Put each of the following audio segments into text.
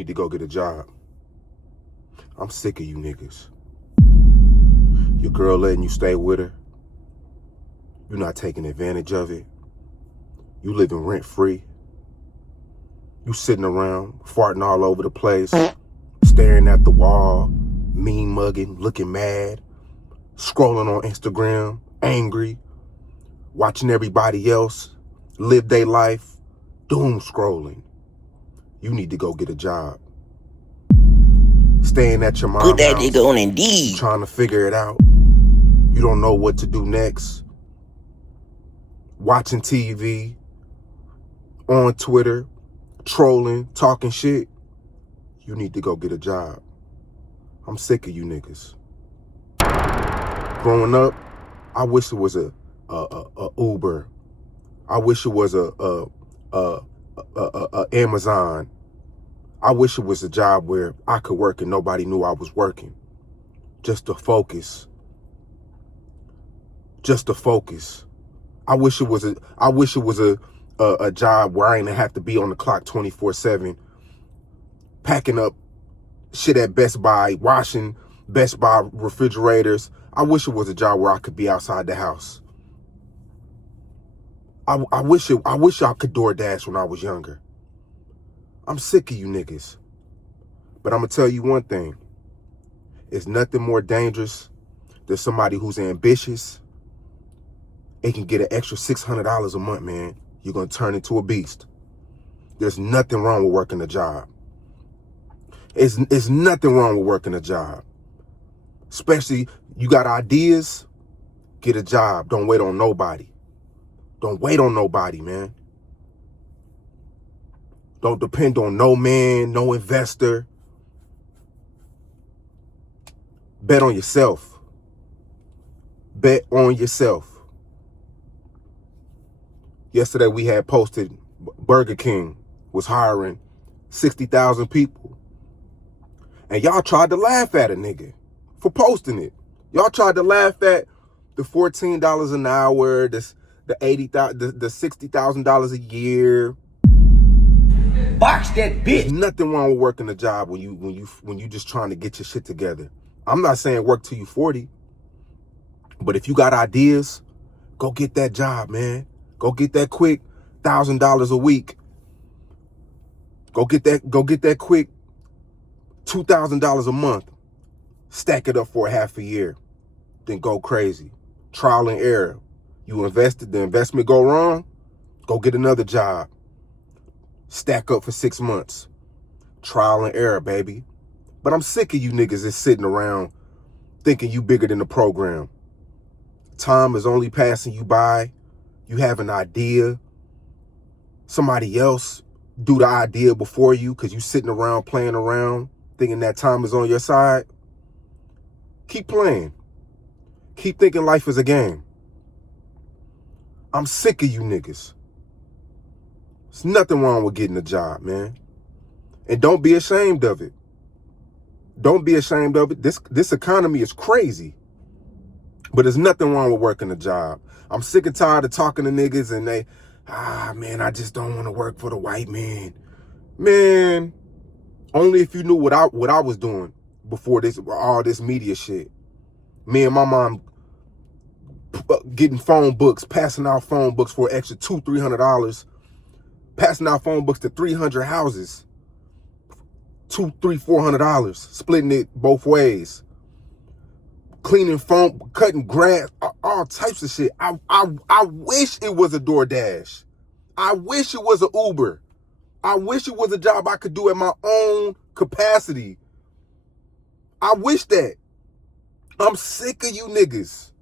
need to go get a job. I'm sick of you niggas. Your girl letting you stay with her. You're not taking advantage of it. You living rent-free. You sitting around, farting all over the place, staring at the wall, mean mugging, looking mad, scrolling on Instagram, angry, watching everybody else live their life, doom scrolling. You need to go get a job. Staying at your mom's house. Put that nigga on Indeed. Trying to figure it out. You don't know what to do next. Watching TV, on Twitter, trolling, talking shit. You need to go get a job. I'm sick of you niggas. Growing up, I wish it was a Uber. I wish it was a Amazon. I wish it was a job where I could work and nobody knew I was working. Just to focus. Just to focus. I wish it was a job where I didn't have to be on the clock 24/7, packing up shit at Best Buy, washing Best Buy refrigerators. I wish it was a job where I could be outside the house. I wish I could DoorDash when I was younger. I'm sick of you niggas. But I'm gonna tell you one thing. It's nothing more dangerous than somebody who's ambitious. It can get an extra $600 a month, man. You're gonna turn into a beast. There's nothing wrong with working a job. It's nothing wrong with working a job. Especially, you got ideas, get a job. Don't wait on nobody. Don't wait on nobody, man. Don't depend on no man, no investor. Bet on yourself. Bet on yourself. Yesterday we had posted Burger King was hiring 60,000 people. And y'all tried to laugh at a nigga for posting it. Y'all tried to laugh at the $14 an hour, the $60,000 a year. Box that bitch. There's nothing wrong with working a job when you just trying to get your shit together. I'm not saying work till you 40, but if you got ideas, go get that job, man. Go get that quick $1,000 a week. Go get that quick $2,000 a month. Stack it up for a half a year. Then go crazy. Trial and error. You invested, the investment go wrong, go get another job. Stack up for 6 months. Trial and error, baby. But I'm sick of you niggas just sitting around thinking you bigger than the program. Time is only passing you by. You have an idea. Somebody else do the idea before you because you sitting around playing around thinking that time is on your side. Keep playing. Keep thinking life is a game. I'm sick of you niggas. There's nothing wrong with getting a job, man. And don't be ashamed of it. Don't be ashamed of it. This economy is crazy. But there's nothing wrong with working a job. I'm sick and tired of talking to niggas and they, man, I just don't want to work for the white man. Man, only if you knew what I was doing before all this media shit. Me and my mom getting phone books, passing out phone books for an extra $200-$300, passing out phone books to 300 houses, $200-$400, splitting it both ways. Cleaning phone, cutting grass, all types of shit. I wish it was a DoorDash. I wish it was an Uber. I wish it was a job I could do at my own capacity. I wish that. I'm sick of you niggas.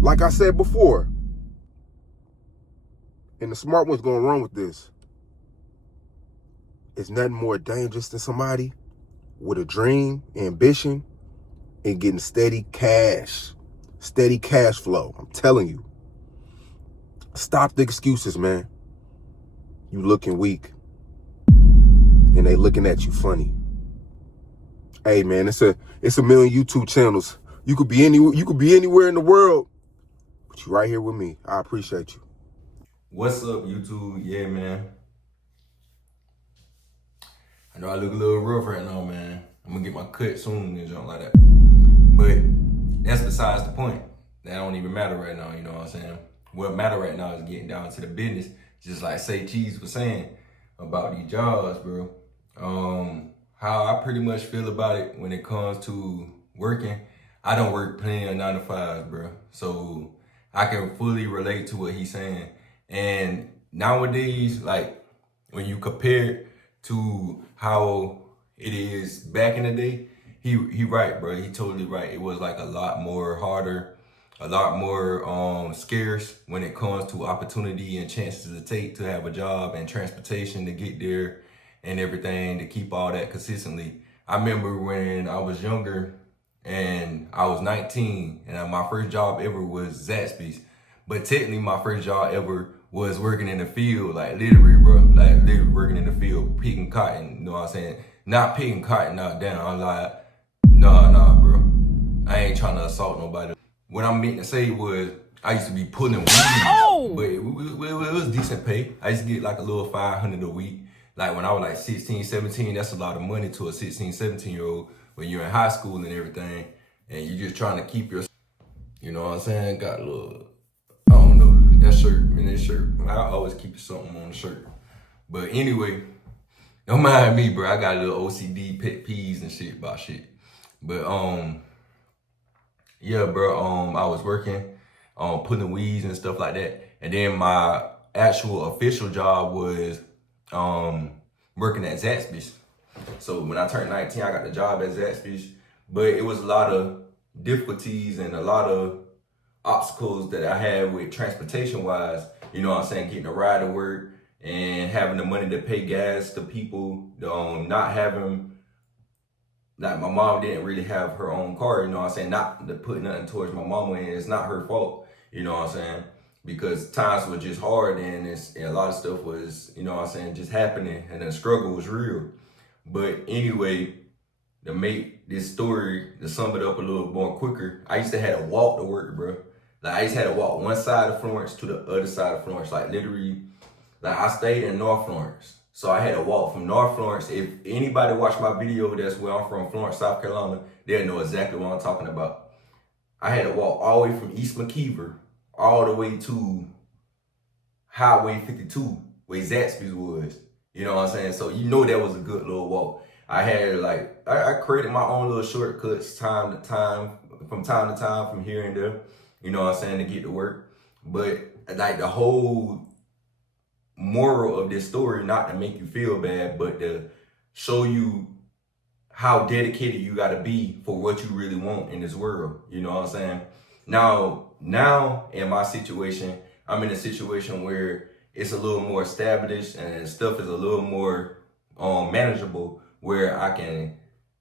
Like I said before, and the smart one's gonna run with this. It's nothing more dangerous than somebody with a dream, ambition, and getting steady cash flow. I'm telling you. Stop the excuses, man. You looking weak. And they looking at you funny. Hey man, it's a million YouTube channels. You could be anywhere in the world, but you right here with me. I appreciate you. What's up, YouTube? Yeah, man. I know I look a little rough right now, man. I'm gonna get my cut soon and something like that. But that's besides the point. That don't even matter right now, you know what I'm saying? What matter right now is getting down to the business, just like Say Cheese was saying about these jobs, bro. How I pretty much feel about it when it comes to working, I don't work plenty of 9 to 5s, bro. So I can fully relate to what he's saying. And nowadays, like when you compare it to how it is back in the day, he right, bro. He totally right. It was like a lot more harder, a lot more scarce when it comes to opportunity and chances to take to have a job and transportation to get there and everything to keep all that consistently. I remember when I was younger and I was 19 and my first job ever was Zaxby's. But technically my first job ever was working in the field, like literally, bro, like literally working in the field, picking cotton, you know what I'm saying? Not picking cotton out down. I'm like, nah, bro. I ain't trying to assault nobody. What I meant to say was I used to be pulling weed, but it was decent pay. I used to get like a little 500 a week. Like when I was like 16, 17, that's a lot of money to a 16, 17-year-old when you're in high school and everything. And you're just trying to keep your, you know what I'm saying? Got a little, I don't know, that shirt, man, this shirt. I always keep something on the shirt. But anyway, don't mind me, bro. I got a little OCD pet peeves and shit about shit. But yeah, bro. I was working, putting weeds and stuff like that. And then my actual official job was working at Zaxby's. So when I turned 19, I got the job at Zaxby's. But it was a lot of difficulties and a lot of obstacles that I had with transportation wise. You know what I'm saying? Getting a ride to work and having the money to pay gas to people, not having, like my mom didn't really have her own car, you know what I'm saying? Not to put nothing towards my mama, and it's not her fault, you know what I'm saying? Because times were just hard and a lot of stuff was, you know what I'm saying, just happening and the struggle was real. But anyway, to make this story, to sum it up a little more quicker, I used to have to walk to work, bro. Like I used to have to walk one side of Florence to the other side of Florence, like literally. Like I stayed in North Florence, so I had to walk from North Florence. If anybody watched my video that's where I'm from, Florence, South Carolina, they'll know exactly what I'm talking about. I had to walk all the way from East McKeever all the way to Highway 52, where Zaxby's was. You know what I'm saying? So you know that was a good little walk. I had I created my own little shortcuts time to time from here and there. You know what I'm saying, to get to work. But like the whole moral of this story, not to make you feel bad, but to show you how dedicated you got to be for what you really want in this world. You know what I'm saying? Now in my situation, I'm in a situation where it's a little more established and stuff is a little more manageable, where I can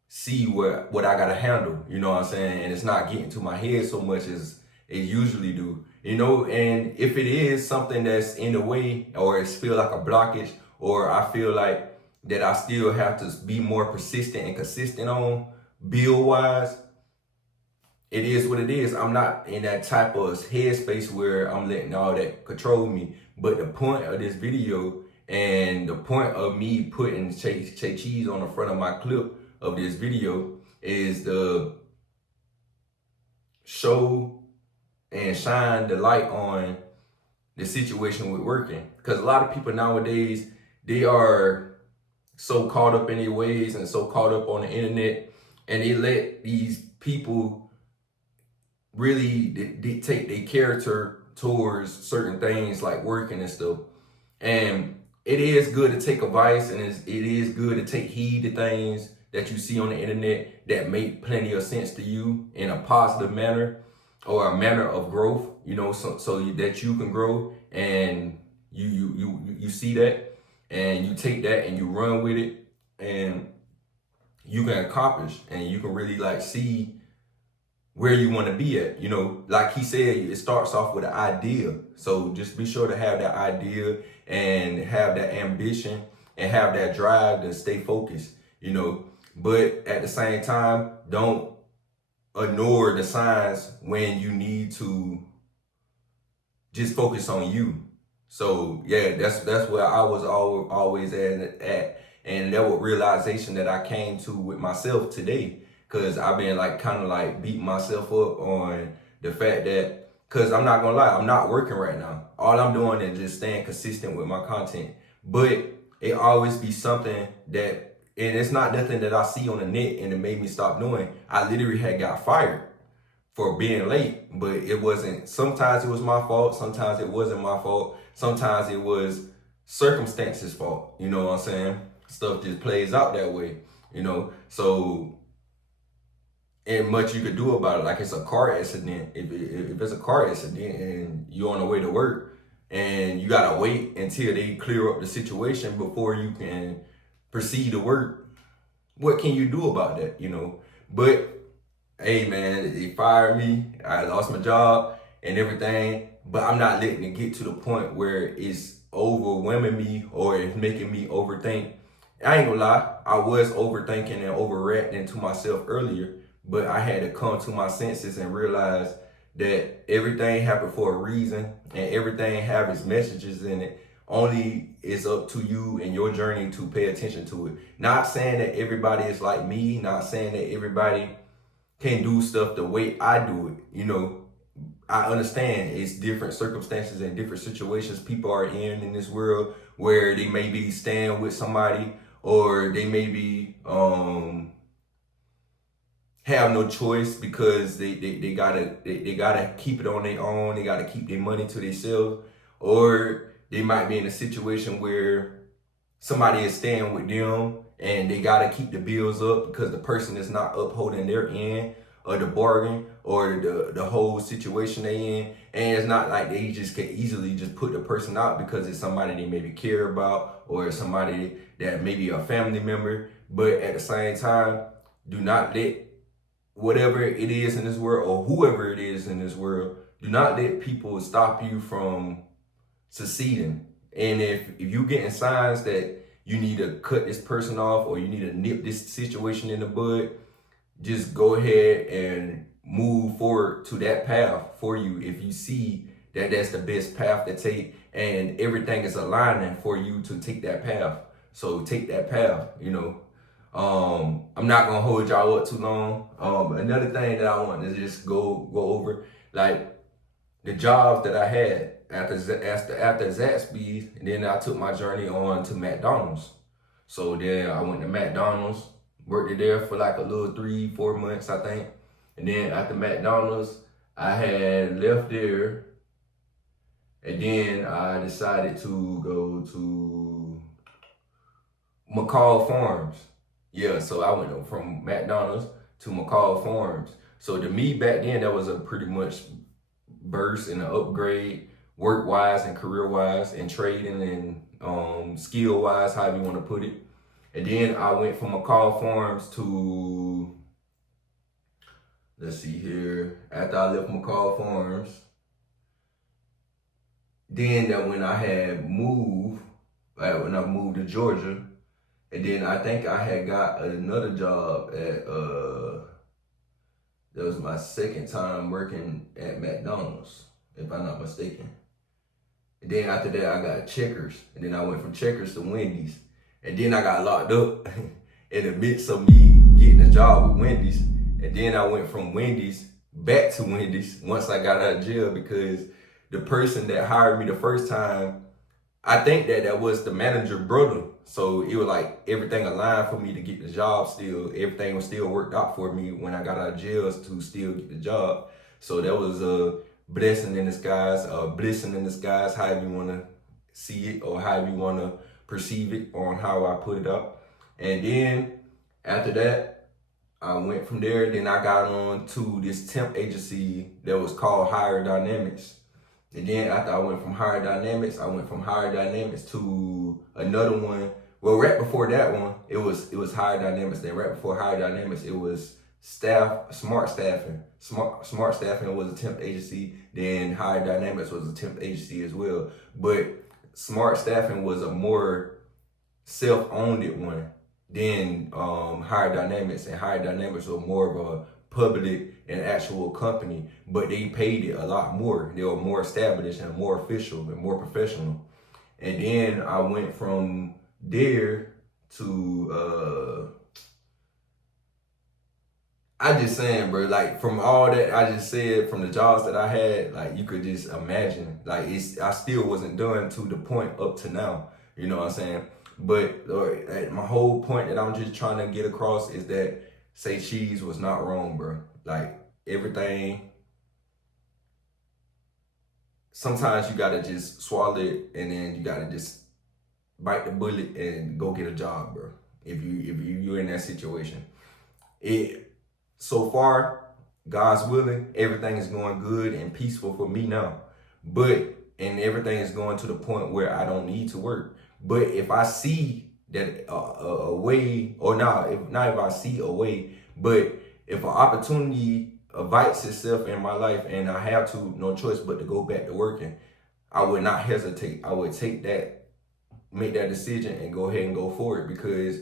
see what I gotta handle. You know what I'm saying? And it's not getting to my head so much as it usually do. You know, and if it is something that's in the way, or it feel like a blockage, or I feel like that I still have to be more persistent and consistent on bill wise, it is what it is. I'm not in that type of headspace where I'm letting all that control me. But the point of this video and the point of me putting Che Cheese on the front of my clip of this video is to show and shine the light on the situation with working. Because a lot of people nowadays, they are so caught up in their ways and so caught up on the internet, and they let these people really dictate their character towards certain things like working and stuff. And it is good to take advice, and it is good to take heed to things that you see on the internet that make plenty of sense to you in a positive manner, or a manner of growth, you know, so that you can grow, and you see that and you take that and you run with it, and you can accomplish, and you can really like see where you want to be at. You know, like he said, it starts off with an idea. So just be sure to have that idea and have that ambition and have that drive to stay focused, you know. But at the same time, don't ignore the signs when you need to just focus on you. So yeah, that's where I was always at. And that was realization that I came to with myself today. Cause I've been like kind of like beating myself up on the fact that, cause I'm not gonna lie, I'm not working right now. All I'm doing is just staying consistent with my content. But it always be something that, and it's not nothing that I see on the net and it made me stop doing. I literally had got fired for being late, but it wasn't, sometimes it was my fault, sometimes it wasn't my fault, sometimes it was circumstances fault, you know what I'm saying? Stuff just plays out that way, you know? So, ain't much you could do about it. Like it's a car accident. If it's a car accident and you're on the way to work and you gotta wait until they clear up the situation before you can proceed to work, what can you do about that, you know? But hey man, they fired me, I lost my job and everything, but I'm not letting it get to the point where it's overwhelming me or it's making me overthink. I ain't gonna lie, I was overthinking and overreacting to myself earlier, but I had to come to my senses and realize that everything happened for a reason and everything have its messages in it. Only it's up to you and your journey to pay attention to it. Not saying that everybody is like me, not saying that everybody can do stuff the way I do it. You know, I understand it's different circumstances and different situations people are in this world where they may be staying with somebody or they may be have no choice because they gotta keep it on their own, they gotta keep their money to themselves, or they might be in a situation where somebody is staying with them and they gotta keep the bills up because the person is not upholding their end of the bargain or the whole situation they in. And it's not like they just can easily just put the person out because it's somebody they maybe care about or somebody that maybe a family member. But at the same time, do not let whatever it is in this world or whoever it is in this world, do not let people stop you from succeeding. And if you getting signs that you need to cut this person off or you need to nip this situation in the bud, just go ahead and move forward to that path for you if you see that that's the best path to take and everything is aligning for you to take that path. So take that path, you know. I'm not gonna hold y'all up too long. Another thing that I want to just go over, like the jobs that I had after Zaxby's, and then I took my journey on to McDonald's. So then I went to McDonald's, worked there for like a little 3-4 months, I think. And then after McDonald's, I had left there, and then I decided to go to McCall Farms. Yeah, so I went from McDonald's to McCall Farms. So to me back then, that was a pretty much burst and an upgrade, work-wise and career-wise and trading and skill-wise, however you want to put it. And then I went from McCall Farms to, let's see here, after I left McCall Farms, then that when I had moved, like when I moved to Georgia, and then I think I had got another job at, that was my second time working at McDonald's, if I'm not mistaken. And then after that, I got Checkers. And then I went from Checkers to Wendy's. And then I got locked up in the midst of me getting a job with Wendy's. And then I went from Wendy's back to Wendy's once I got out of jail because the person that hired me the first time, I think that was the manager brother. So it was like everything aligned for me to get the job still. Everything was still worked out for me when I got out of jail to still get the job. So that was a blessing in disguise, however you want to see it or however you want to perceive it on how I put it up. And then after that, I went from there. Then I got on to this temp agency that was called Higher Dynamics. And then after I went from Higher Dynamics, to another one. Well, right before that one, it was Higher Dynamics. Then right before Higher Dynamics, it was Smart Staffing. Smart Staffing was a temp agency. Then Higher Dynamics was a temp agency as well. But Smart Staffing was a more self-owned one than Higher Dynamics. And Higher Dynamics was more of a public and actual company, but they paid it a lot more. They were more established and more official and more professional. And then I went from there to I just saying, bro, like from all that I just said, from the jobs that I had, like you could just imagine, like I still wasn't done to the point up to now, you know what I'm saying? But my whole point that I'm just trying to get across is that Say Cheese was not wrong, bro. Like everything, sometimes you gotta just swallow it and then you gotta just bite the bullet and go get a job, bro. If you're in that situation. So far, God's willing, everything is going good and peaceful for me now. And everything is going to the point where I don't need to work. But if I see that a way, or not if I see a way, but if an opportunity invites itself in my life and I have to, no choice but to go back to working, I would not hesitate. I would make that decision and go ahead and go for it, because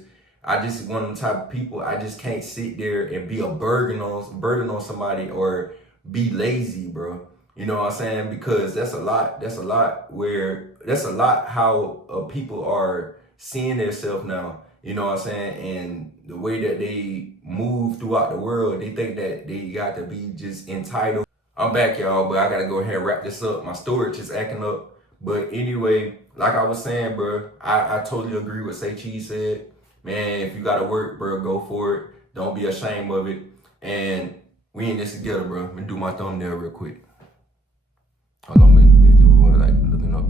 I just one of them type of people. I just can't sit there and be a burden on somebody or be lazy, bro. You know what I'm saying? Because that's a lot how people are seeing themselves now. You know what I'm saying? And the way that they move throughout the world, they think that they got to be just entitled. I'm back, y'all, but I gotta go ahead and wrap this up. My storage is acting up. But anyway, like I was saying, bro, I totally agree with Say Cheese said. Man, if you gotta work, bro, go for it. Don't be ashamed of it. And we in this together, bro. Let me do my thumbnail real quick. Hold on, let me do one like looking up.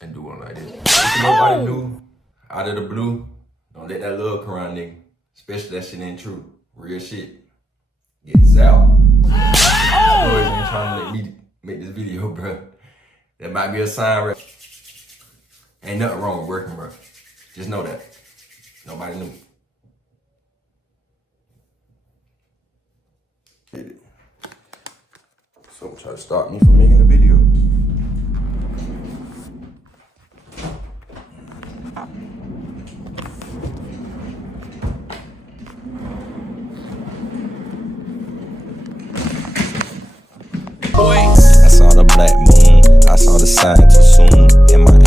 And do one like this. If nobody knew, out of the blue, don't let that love come around, nigga. Especially that shit ain't true. Real shit. Get out. Stories ain't trying to let me make this video, bro. That might be a sign, right? Ain't nothing wrong with working, bro. Just know that. Nobody knew. So try to stop me from making the video. I saw the black moon, I saw the sign too soon. In my